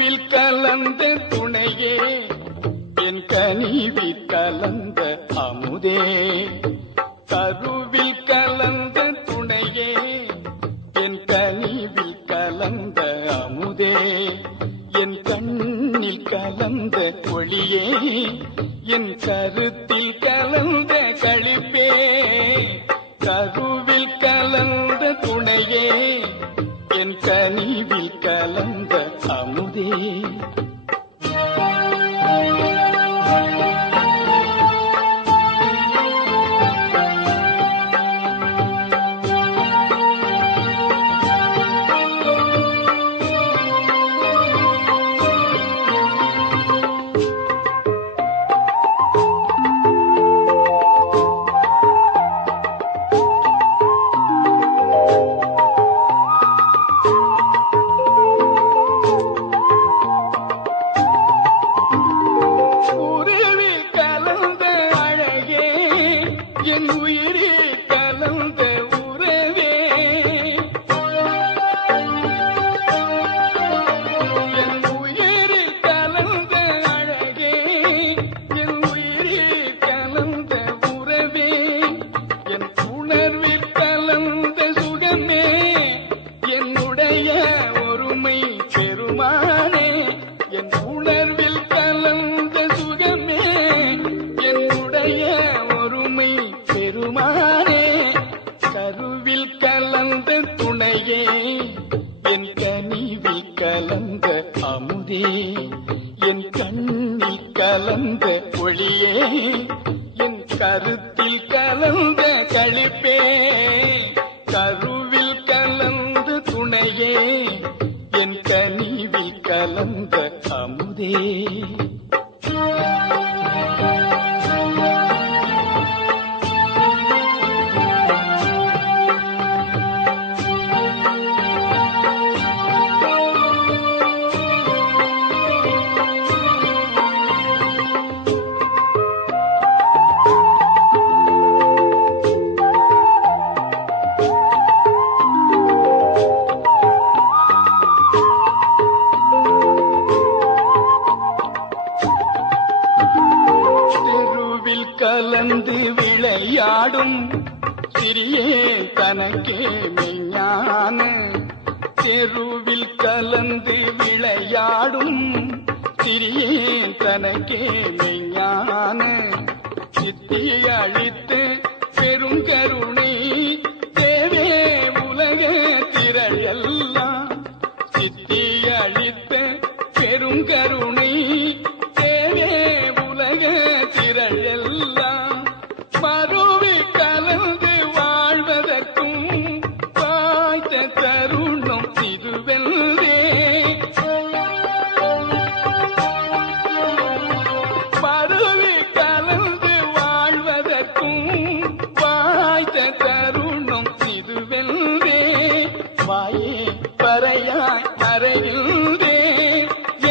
கருவில் கலந்த துணையே என் கனிவில் கலந்த அமுதே கருவில் கலந்த துணையே என் கனிவில் கலந்த அமுதே என் கண்ணில் கலந்த ஒளியே என் கருத்தில் கலந்த களிப்பே கருவில் கலந்த துணையே என் கனிவில் கலந்த அமுதே என் உயிரே கலந்த உறவே என் உயிரே கலந்த அழகே என் உயிரே கலந்த உறவே என் உணர்வில் கலந்த சுகமே என்னுடைய ஒருமை பெருமானே என் உணர்வில் கலந்த சுகமே என்னுடைய ஒருமை பெருமானே கருவில் கலந்த துணையே என் கனிவில் கலந்த அமுதே என் கண்ணில் கலந்த ஒளியே என் கருத்தில் கலந்த களிப்பே கருவில் கலந்த துணையே என் கனிவில் கலந்த அமுதே கலந்து விளையாடும் சிறியே தனக்கே மெய்ஞான தெருவில் கலந்து விளையாடும் சிறியே தனக்கே மெய்ஞான சித்தி அழித்து பெருங்கருணை தேவே உலக திரள் எல்லாம் சித்தி அழித்த பெருங்கருணை தேவே உலக திரள் எல்லாம் மறுவி கலந்து வாழ்வதற்கும் வாய்த்த தருணம் இதுவெல்லே மறுவி கலந்து வாழ்வதற்கும் வாய்த்த தருணம் இதுவெல்லே வாயே பறையாய் அறையில்தே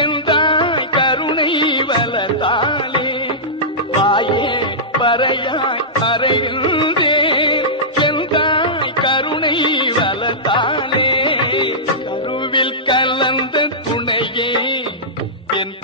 எந்தாய் கருணை வளர்த்தாலே வாயே பறையாய் அறையில்தே எந்தாய் கருணை வளர்த்தாலே கருவில் கலந்த துணையே என்